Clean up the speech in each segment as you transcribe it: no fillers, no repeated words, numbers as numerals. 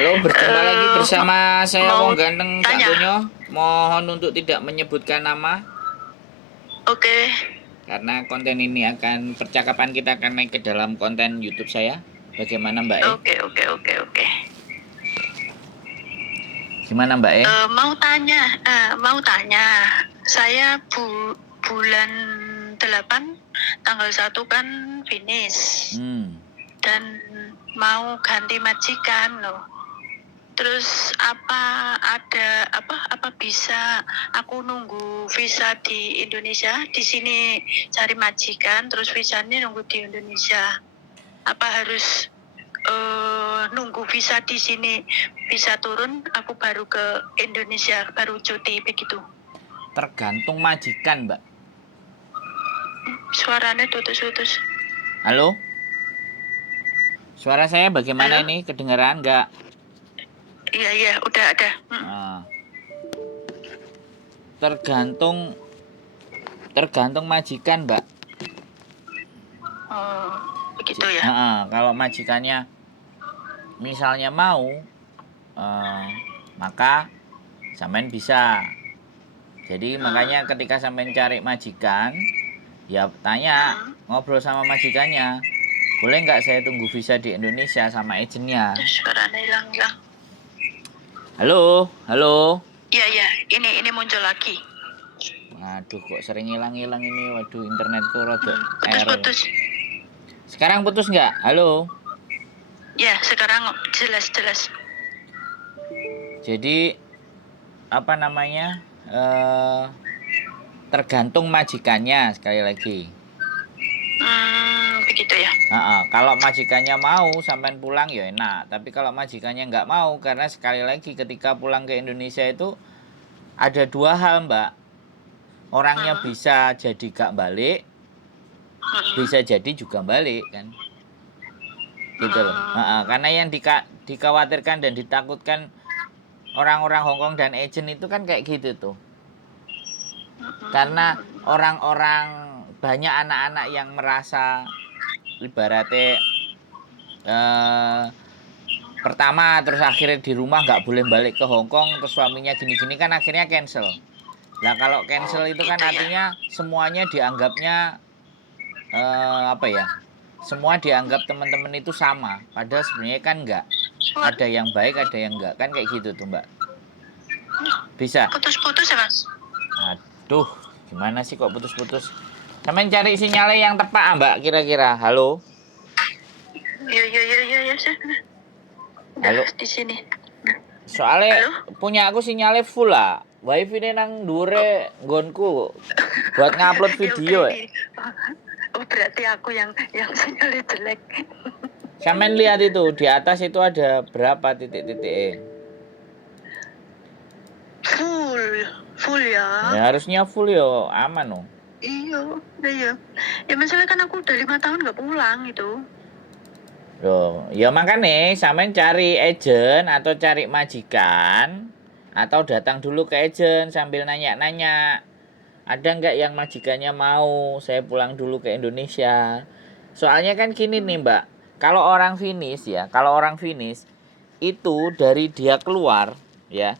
Halo, berjumpa lagi bersama saya Mau Wong Ganteng Cak tanya. Donyo. Mohon untuk tidak menyebutkan nama Oke. karena konten ini akan percakapan kita akan naik ke dalam konten YouTube saya. Bagaimana Mbak E? Oke, oke, oke, oke. Gimana Mbak E? Mau tanya. Saya bulan 8 tanggal 1 kan finish. Dan mau ganti majikan loh. Terus apa bisa aku nunggu visa di Indonesia, di sini cari majikan, terus visanya nunggu di Indonesia. Apa harus nunggu visa di sini bisa turun, aku baru ke Indonesia, baru cuti begitu? Tergantung majikan Mbak. Suaranya putus-putus. Halo? Suara saya bagaimana Halo? ini? Kedengeran nggak? Iya, udah ada. Nah, tergantung majikan Mbak. Oh, begitu ya. Kalau majikannya misalnya mau, maka sampean bisa. Jadi makanya ketika sampean cari majikan, ya tanya, ngobrol sama majikannya, boleh nggak saya tunggu visa di Indonesia sama agennya? Suaranya hilang. Halo. Iya, ini muncul lagi. Waduh, kok sering hilang ini. Waduh, internetku rada error. Putus-putus. Sekarang putus nggak? Halo. Ya, sekarang jelas. Jadi apa namanya? Tergantung majikannya sekali lagi. Begitu ya. Kalau majikannya mau sampean pulang ya enak. Tapi kalau majikannya nggak mau, karena sekali lagi ketika pulang ke Indonesia itu ada dua hal Mbak. Orangnya bisa jadi gak balik, bisa jadi juga balik kan. Gitu loh. Karena yang dikhawatirkan dan ditakutkan orang-orang Hongkong dan agent itu kan kayak gitu tuh. Karena orang-orang banyak anak-anak yang merasa ibaratnya pertama terus akhirnya di rumah nggak boleh balik ke Hongkong, terus suaminya gini-gini kan akhirnya cancel. Nah kalau cancel itu kan artinya semuanya dianggapnya semua dianggap teman-teman itu sama, padahal sebenarnya kan enggak. Ada yang baik, ada yang enggak, kan kayak gitu tuh Mbak. Bisa. Putus-putus ya Mas. Aduh, gimana sih kok putus-putus? Sampeyan cari sinyalnya yang tepat Mbak kira-kira. Halo. Iya. Halo. Di sini. Soalnya punya aku sinyalnya full lah. Wifi ini nang dure nggonku buat ngupload video ya. Oh, berarti aku yang sinyalnya jelek. Sampeyan lihat itu di atas itu ada berapa titik-titik? Full ya. Ya harusnya full yo, aman loh. Iya. Ya masalah kan aku udah 5 tahun nggak pulang itu. Loh, ya makanya sampean cari agent atau cari majikan atau datang dulu ke agent sambil nanya-nanya. Ada nggak yang majikannya mau saya pulang dulu ke Indonesia? Soalnya kan gini nih Mbak, kalau orang finish itu dari dia keluar ya,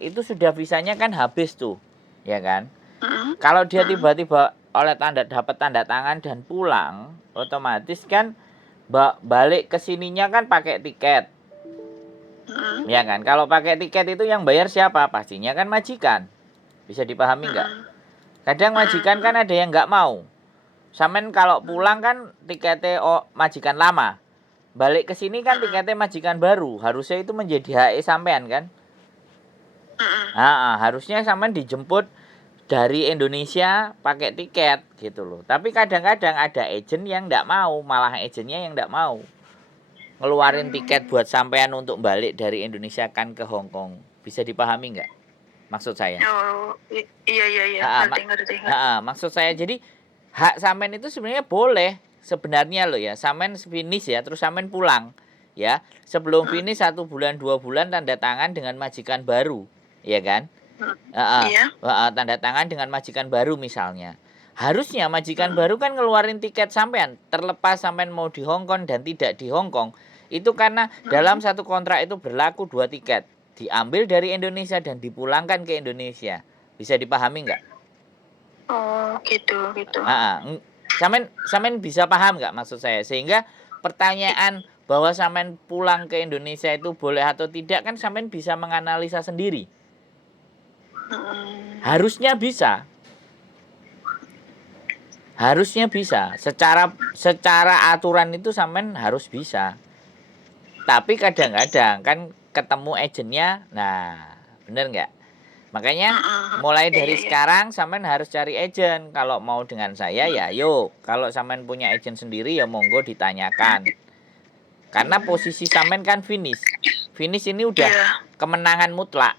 itu sudah visanya kan habis tuh, ya kan? Kalau dia tiba-tiba dapat tanda tangan dan pulang, otomatis kan balik ke sininya kan pakai tiket. Ya kan? Kalau pakai tiket itu yang bayar siapa? Pastinya kan majikan. Bisa dipahami nggak? Kadang majikan kan ada yang nggak mau. Sampean kalau pulang kan tiketnya majikan lama. Balik ke sini kan tiketnya majikan baru. Harusnya itu menjadi HE sampean kan? Harusnya sampean dijemput dari Indonesia pakai tiket gitu loh. Tapi kadang-kadang ada agent yang nggak mau, malah agentnya yang nggak mau ngeluarin tiket buat sampean untuk balik dari Indonesia kan ke Hongkong. Bisa dipahami nggak maksud saya? Oh, iya. Ngerti. Maksud saya jadi hak sampean itu sebenarnya boleh sebenarnya loh ya. Sampean finish ya, terus sampean pulang ya. Sebelum finish 1 bulan 2 bulan tanda tangan dengan majikan baru, ya kan? Iya. Tanda tangan dengan majikan baru misalnya. Harusnya majikan baru kan ngeluarin tiket sampean, terlepas sampean mau di Hongkong dan tidak di Hongkong. Itu karena dalam satu kontrak itu berlaku 2 tiket. Diambil dari Indonesia dan dipulangkan ke Indonesia. Bisa dipahami nggak? Oh, gitu. Samen bisa paham nggak maksud saya? Sehingga pertanyaan bahwa samen pulang ke Indonesia itu boleh atau tidak kan samen bisa menganalisa sendiri. Harusnya bisa. Secara aturan itu samen harus bisa. Tapi kadang-kadang kan ketemu agennya, nah bener nggak? Makanya mulai dari sekarang samen harus cari agent. Kalau mau dengan saya ya yuk. Kalau samen punya agent sendiri ya monggo ditanyakan. Karena posisi samen kan finish. Finish ini udah kemenangan mutlak.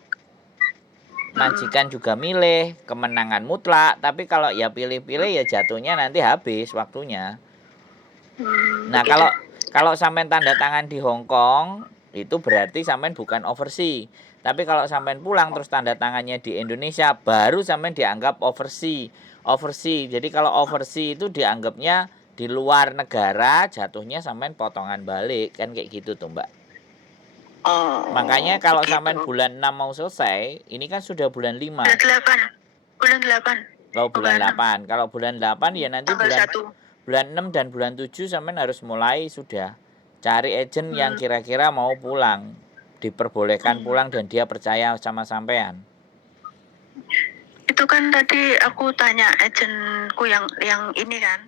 Majikan juga milih kemenangan mutlak. Tapi kalau ya pilih-pilih ya jatuhnya nanti habis waktunya. Nah kalau samen tanda tangan di Hong Kong itu berarti samen bukan overseas. Tapi kalau sampean pulang terus tanda tangannya di Indonesia, baru sampean dianggap overseas. Jadi kalau overseas itu dianggapnya di luar negara, jatuhnya sampean potongan balik. Kan kayak gitu tuh, Mbak. Makanya kalau sampean bulan 6 mau selesai, ini kan sudah bulan 5. Bulan 8. Kalau bulan 8. Kalau bulan 8 ya nanti bulan 6 dan bulan 7 sampean harus mulai sudah cari agent yang kira-kira mau pulang. Diperbolehkan pulang dan dia percaya sama sampean. Itu kan tadi aku tanya agentku yang ini kan.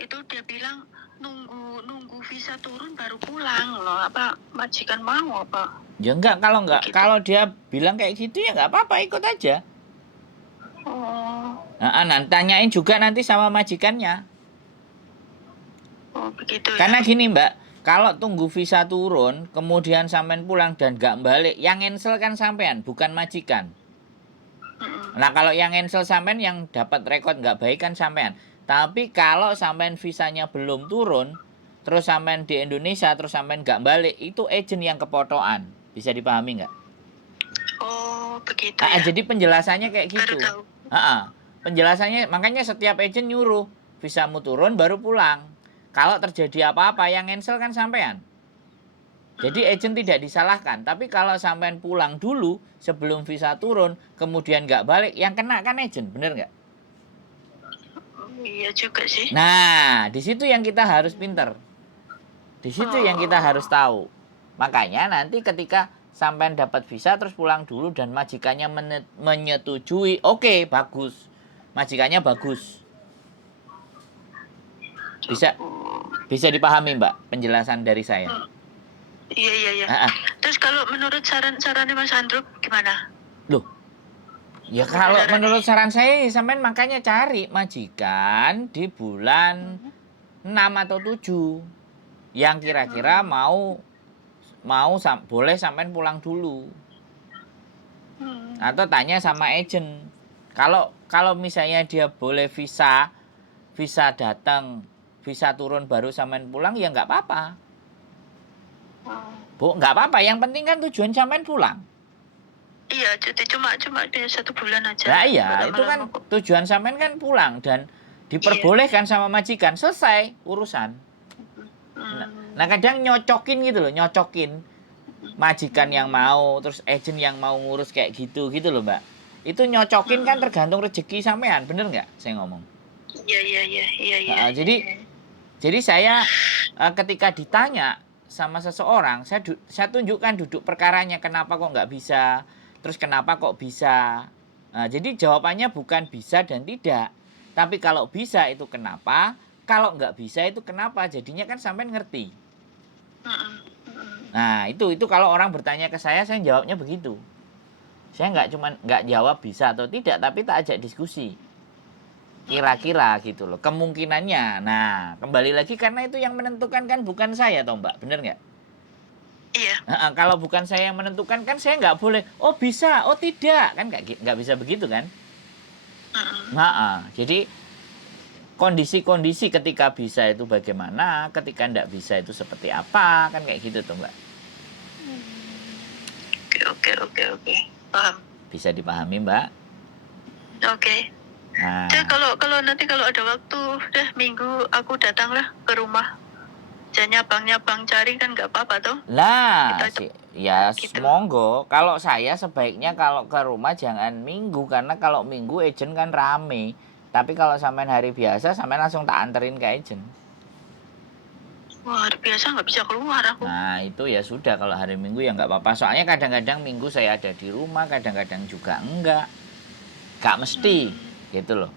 Itu dia bilang nunggu visa turun baru pulang loh. Apa majikan mau apa? Ya enggak, kalau dia bilang kayak gitu ya enggak apa-apa, ikut aja. Nanti tanyain juga nanti sama majikannya. Oh, begitu ya. Karena gini, Mbak, kalau tunggu visa turun, kemudian sampean pulang dan gak balik, yang cancel kan sampean, bukan majikan. Nah, kalau yang cancel sampean, yang dapat rekod gak baik kan sampean. Tapi kalau sampean visanya belum turun, terus sampean di Indonesia, terus sampean gak balik, itu agent yang kepotokan. Bisa dipahami nggak? Oh, begitu ya. ya. Jadi penjelasannya kayak gitu. Penjelasannya, makanya setiap agent nyuruh, visamu turun baru pulang. Kalau terjadi apa-apa yang cancel kan sampean. Jadi agent tidak disalahkan. Tapi kalau sampean pulang dulu sebelum visa turun, kemudian nggak balik, yang kena kan agent, bener nggak? Iya juga sih. Nah, di situ yang kita harus pinter. Di situ yang kita harus tahu. Makanya nanti ketika sampean dapat visa terus pulang dulu dan majikannya menyetujui, oke, bagus. Majikannya bagus. Bisa dipahami, Mbak, penjelasan dari saya? Iya. Terus kalau menurut sarannya Mas Andrew gimana? Loh, ya kalau menurut saran saya sampean makanya cari majikan di bulan 6 atau 7 yang kira-kira mau boleh sampean pulang dulu. Atau tanya sama agent. Kalau misalnya dia boleh visa datang, visa turun baru sampean pulang ya nggak apa-apa. Bu, nggak apa-apa. Yang penting kan tujuan sampean pulang. Iya, jadi cuma 1 bulan aja. Nah iya, itu kan tujuan sampean kan pulang dan diperbolehkan sama majikan, selesai urusan. Nah kadang nyocokin gitu loh, majikan yang mau, terus agent yang mau ngurus kayak gitu loh, Mbak. Itu nyocokin kan tergantung rezeki sampean, bener nggak saya ngomong? Iya. Jadi saya ketika ditanya sama seseorang, saya tunjukkan duduk perkaranya, kenapa kok nggak bisa, terus kenapa kok bisa. Nah, jadi jawabannya bukan bisa dan tidak, tapi kalau bisa itu kenapa, kalau nggak bisa itu kenapa. Jadinya kan sampean ngerti. Nah itu kalau orang bertanya ke saya jawabnya begitu. Saya nggak jawab bisa atau tidak, tapi tak ajak diskusi. Kira-kira gitu loh, kemungkinannya. Nah, kembali lagi karena itu yang menentukan kan bukan saya toh, Mbak, bener nggak? Iya. Kalau bukan saya yang menentukan kan saya nggak boleh, oh bisa, oh tidak, kan nggak bisa begitu kan? Jadi kondisi-kondisi ketika bisa itu bagaimana, ketika nggak bisa itu seperti apa, kan kayak gitu tuh, Mbak. Oke. Paham. Bisa dipahami, Mbak? Oke. Nah. Jadi kalau nanti kalau ada waktu deh minggu aku datanglah ke rumah. nyabang-nyabang cari kan nggak apa-apa tuh. Nah, Kita ya gitu. monggo. Kalau saya sebaiknya kalau ke rumah jangan minggu, karena kalau minggu agent kan rame. Tapi kalau sampean hari biasa, sampean langsung tak anterin ke agent. Wah, hari biasa nggak bisa keluar aku. Nah, itu ya sudah, kalau hari minggu ya nggak apa-apa. Soalnya kadang-kadang minggu saya ada di rumah, kadang-kadang juga enggak. Nggak mesti, gitu loh.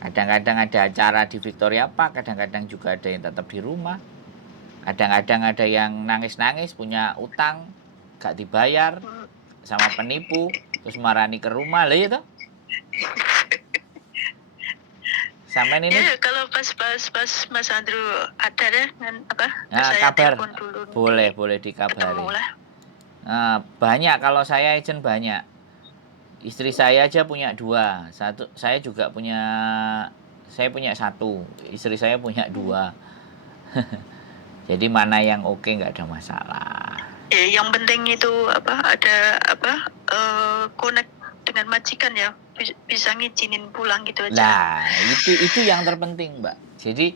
Kadang-kadang ada acara di Victoria Park, kadang-kadang juga ada yang tetap di rumah. Kadang-kadang ada yang nangis-nangis, punya utang, gak dibayar sama penipu, terus marani ke rumah, lah itu. Sampai ini Ya kalau pas Mas Andrew ada deh kan apa? nah, Saya kabar telepon dulu. boleh dikabari. Ketemu lah. Nah, banyak, kalau saya agent banyak. Istri saya aja punya 2, satu saya juga punya, saya punya 1, istri saya punya 2. Jadi mana yang oke nggak ada masalah. Yang penting itu apa? Ada apa? Connect dengan majikan ya, bisa ngizinin pulang gitu aja. Nah, itu yang terpenting, Mbak. Jadi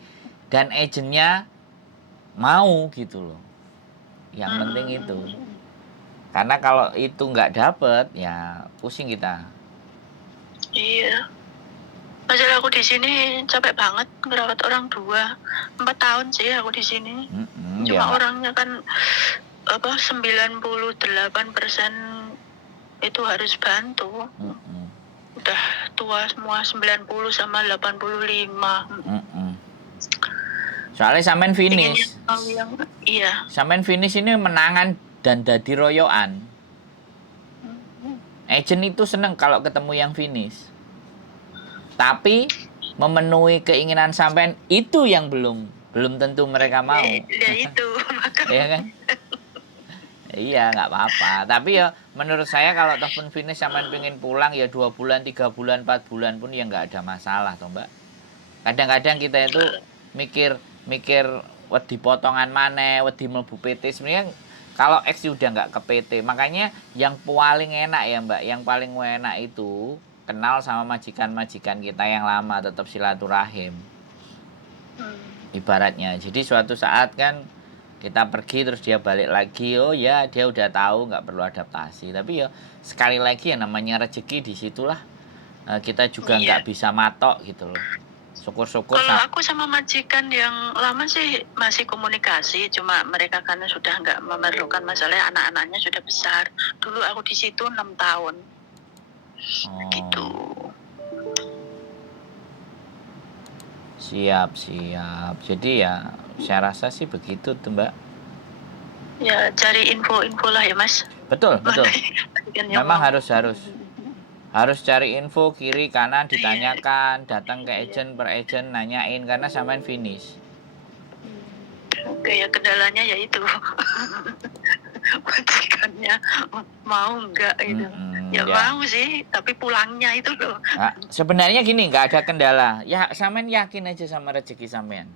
dan agentnya mau gitu loh. Yang penting itu. Karena kalau itu nggak dapet, ya pusing kita. Iya. Masalah aku di sini capek banget ngerawat orang 4 tahun sih aku di sini. Cuma Ya, orangnya kan apa 98% itu harus bantu. Udah tua semua 90 sama 85. Soalnya sampean finish. Iya. Sampean finish ini menangan dan dadi royoan. Agent itu seneng kalau ketemu yang finish. Tapi memenuhi keinginan sampean itu yang belum tentu mereka mau. Ya itu makanya. Iya kan? Iya, nggak apa-apa. Tapi ya menurut saya kalau telepon finish sampean pengen pulang ya 2 bulan, 3 bulan, 4 bulan pun ya nggak ada masalah toh, Mbak. Kadang-kadang kita itu mikir wedi potongan maneh, wedi mlebu PT. Sebenarnya kalau X udah nggak ke PT. Makanya yang paling enak ya, Mbak, yang paling enak itu kenal sama majikan-majikan kita yang lama, tetap silaturahim. Ibaratnya. Jadi suatu saat kan kita pergi terus dia balik lagi, oh ya dia udah tahu, nggak perlu adaptasi. Tapi ya sekali lagi ya namanya rezeki, disitulah kita juga nggak bisa matok gitu loh. Syukur-syukur. Kalau aku sama majikan yang lama sih masih komunikasi, cuma mereka karena sudah nggak memerlukan, masalahnya anak-anaknya sudah besar. Dulu aku di situ 6 tahun. Gitu. Siap. Jadi ya saya rasa sih begitu tuh, Mbak. Ya cari info-info lah ya, Mas. Betul. Memang harus cari info kiri kanan, ditanyakan, datang ke agent per agent, nanyain, karena sampean finish. Oke, ya kendalanya ya itu. Majikannya mau nggak gitu. Ya mau sih, tapi pulangnya itu loh. Nah, sebenarnya gini, nggak ada kendala. Ya sampean yakin aja sama rezeki sampean.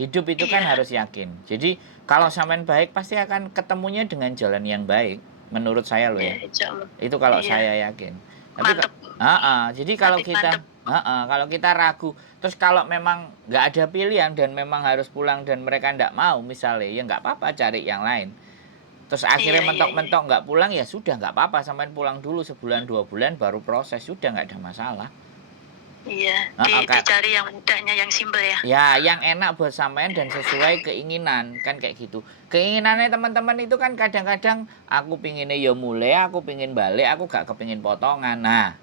Hidup itu kan harus yakin. Jadi kalau sampean baik pasti akan ketemunya dengan jalan yang baik. Menurut saya loh ya. Itu kalau saya yakin. Tapi jadi kalau kalau kita ragu, terus kalau memang nggak ada pilihan dan memang harus pulang dan mereka nggak mau misalnya, ya nggak apa-apa, cari yang lain. Terus akhirnya mentok-mentok nggak pulang, ya sudah nggak apa-apa, sampean pulang dulu sebulan 2 bulan baru proses, sudah nggak ada masalah. Iya, dicari yang mudahnya, yang simpel ya. Ya, yang enak buat sampean dan sesuai keinginan, kan kayak gitu. Keinginannya teman-teman itu kan kadang-kadang aku pinginnya ya mulai, aku pingin balik, aku gak kepingin potongan. Nah,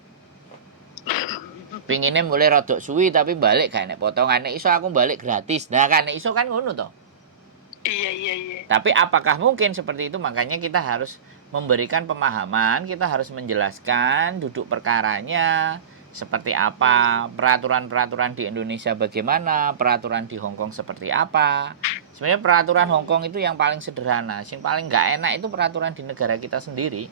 pinginnya mulai rodok suwi tapi balik gak enak potongan. Nek iso aku balik gratis. Nah kan nek iso kan ngono toh. Iya. Tapi apakah mungkin seperti itu? Makanya kita harus memberikan pemahaman, kita harus menjelaskan duduk perkaranya seperti apa, peraturan-peraturan di Indonesia bagaimana, peraturan di Hong Kong seperti apa. Sebenarnya peraturan Hong Kong itu yang paling sederhana, yang paling nggak enak itu peraturan di negara kita sendiri.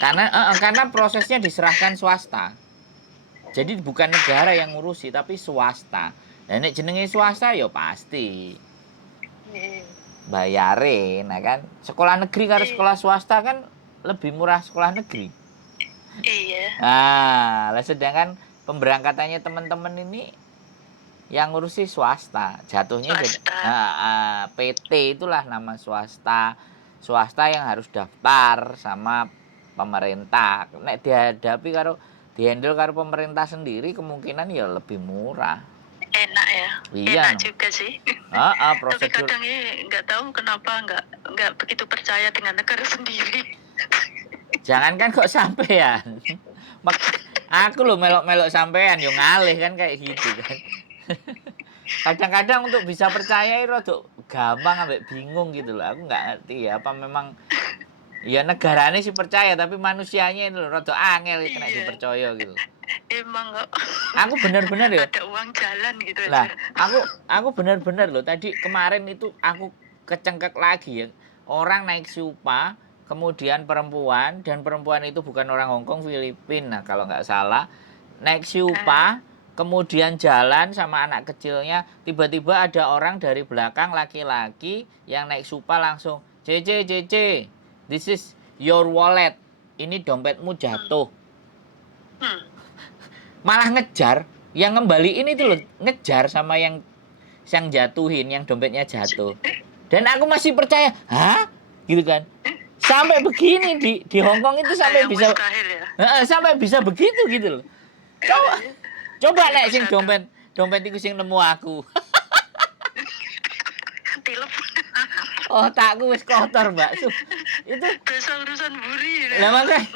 Karena prosesnya diserahkan swasta. Jadi bukan negara yang ngurusi tapi swasta. Dan nek jenenge swasta ya pasti bayarin, nah kan. Sekolah negeri karo sekolah swasta kan lebih murah sekolah negeri. Iya. Nah, sedangkan pemberangkatannya teman-teman ini yang ngurusi swasta, jatuhnya jadi PT itulah nama swasta. Swasta yang harus daftar sama pemerintah. Nek dihandle karo pemerintah sendiri kemungkinan ya lebih murah. Enak ya. Iya. Enak juga sih. Tapi Prosedur. kadang ini nggak tahu kenapa nggak begitu percaya dengan negara sendiri. Jangankan kok sampean. Aku loh melok-melok sampean yo ngalih kan kayak gitu kan. Kadang-kadang untuk bisa percaya itu rada gampang ambek bingung gitu loh. Aku nggak ngerti ya apa memang ya negaranya sih percaya tapi manusianya itu rada angel itu nek dipercaya gitu. Emang kok. Aku benar-benar ya. Ada uang jalan gitu Lah, aja. aku benar-benar loh tadi kemarin itu aku kecengkek lagi ya. Orang naik Supa, kemudian perempuan dan perempuan itu bukan orang Hongkong, Filipina kalau nggak salah. Naik Supa, kemudian jalan sama anak kecilnya, tiba-tiba ada orang dari belakang laki-laki yang naik Supa langsung, "Cece, this is your wallet. Ini dompetmu jatuh." Malah ngejar, yang ngembaliin itu loh, ngejar sama yang jatuhin, yang dompetnya jatuh. Dan aku masih percaya, hah? Gitu kan. Sampai begini di Hongkong itu sampai bisa sampai bisa begitu gitu loh. Coba nek sing dompet iku sing nemu aku. Tilep. Otakku wis kotor, Mbak. Itu dosa urusan buri. Lah makanya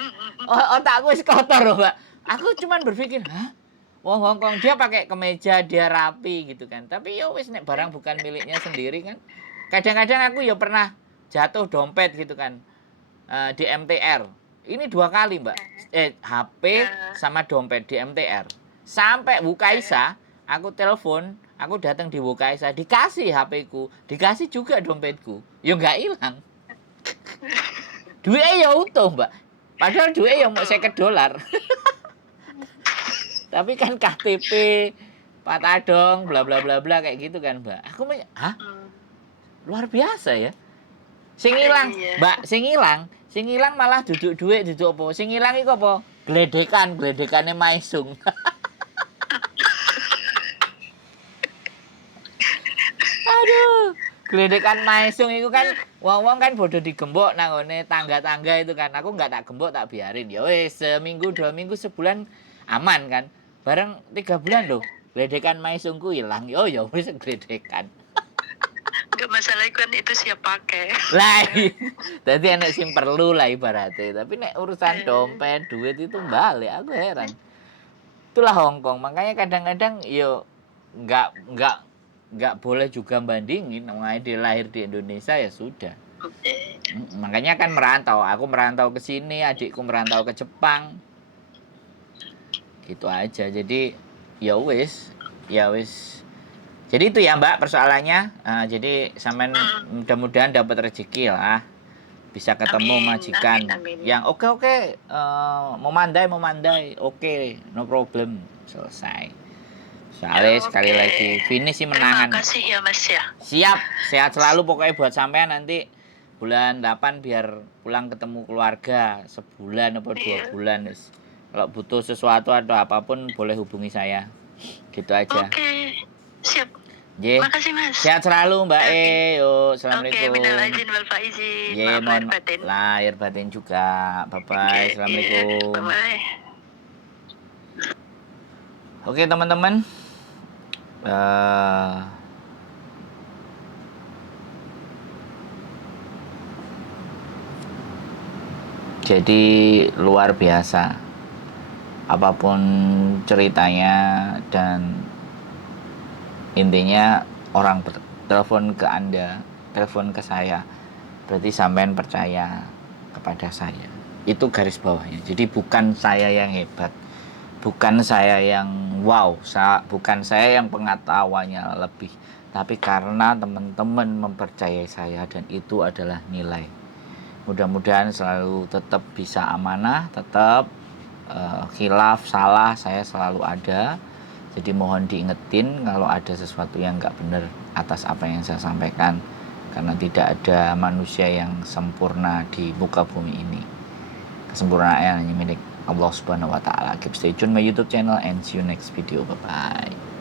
otakku wis kotor loh, Mbak. Aku cuman berpikir, hah? Wong Hongkong dia pakai kemeja, dia rapi gitu kan. Tapi ya wis nek barang bukan miliknya sendiri kan. Kadang-kadang aku ya pernah jatuh dompet gitu kan. Di MTR. Ini 2 kali, Mbak. HP sama dompet di MTR. Sampai Wukaisa, aku telepon, aku datang di Wukaisa, dikasih HP-ku, dikasih juga dompetku. Ya enggak hilang. Duitnya ya utuh, Mbak. Padahal duitnya ya mau $50. Tapi kan KTP, patah dong, bla bla bla bla kayak gitu kan, Mbak. Aku hah? Luar biasa ya. Sing ilang, Mbak, sing ilang malah duduk duit, duduk apa? Sing ilang iku apa? Gledekane Maisung. Aduh, gledekan Maisung itu kan wong-wong kan bodoh digembok nang ngone tangga-tangga itu kan. Aku enggak tak gembok, tak biarin. Ya wis, seminggu, 2 minggu, sebulan aman kan. Bareng 3 bulan loh, gledekan Maisungku hilang. Oh ya wis gledekan. Enggak masalah kan itu siap pakai. Lah, dadi enek sing perlu lah ibaratnya. Tapi nek urusan dompet, duit itu balik, aku heran. Itulah Hongkong. Makanya kadang-kadang yo nggak boleh juga bandingin. Dia lahir di Indonesia ya sudah. Makanya kan merantau. Aku merantau ke sini, adikku merantau ke Jepang. Gitu aja. Jadi ya wis. Jadi itu ya Mbak persoalannya. Jadi sampean mudah-mudahan dapat rezeki lah. Bisa ketemu majikan yang oke. Memandai. Oke, no problem. Selesai. Soalnya sekali lagi finish sih menangan. Terima kasih ya Mas ya. Siap. Sehat selalu pokoknya buat sampean nanti bulan 8 biar pulang ketemu keluarga sebulan atau 2 bulan. Kalau butuh sesuatu atau apapun boleh hubungi saya. Gitu aja. Oke. Siap. Terima kasih Mas. Sehat selalu Mbak Yuk, assalamualaikum. Oke, minal aizin wal faizin. Mohon lahir batin juga. Bye-bye. Assalamualaikum. Bye-bye. Oke teman-teman. Jadi luar biasa. Apapun ceritanya dan intinya orang telepon ke Anda, telepon ke saya, berarti sampean percaya kepada saya. Itu garis bawahnya. Jadi bukan saya yang hebat, bukan saya yang wow, bukan saya yang pengetahuannya lebih, tapi karena teman-teman mempercayai saya dan itu adalah nilai. Mudah-mudahan selalu tetap bisa amanah, tetap khilaf, salah, saya selalu ada. Jadi mohon diingetin kalau ada sesuatu yang nggak benar atas apa yang saya sampaikan. Karena tidak ada manusia yang sempurna di muka bumi ini. Kesempurnaan hanya milik Allah Subhanahu wa Ta'ala. Keep stay tune my YouTube channel and see you next video. Bye bye.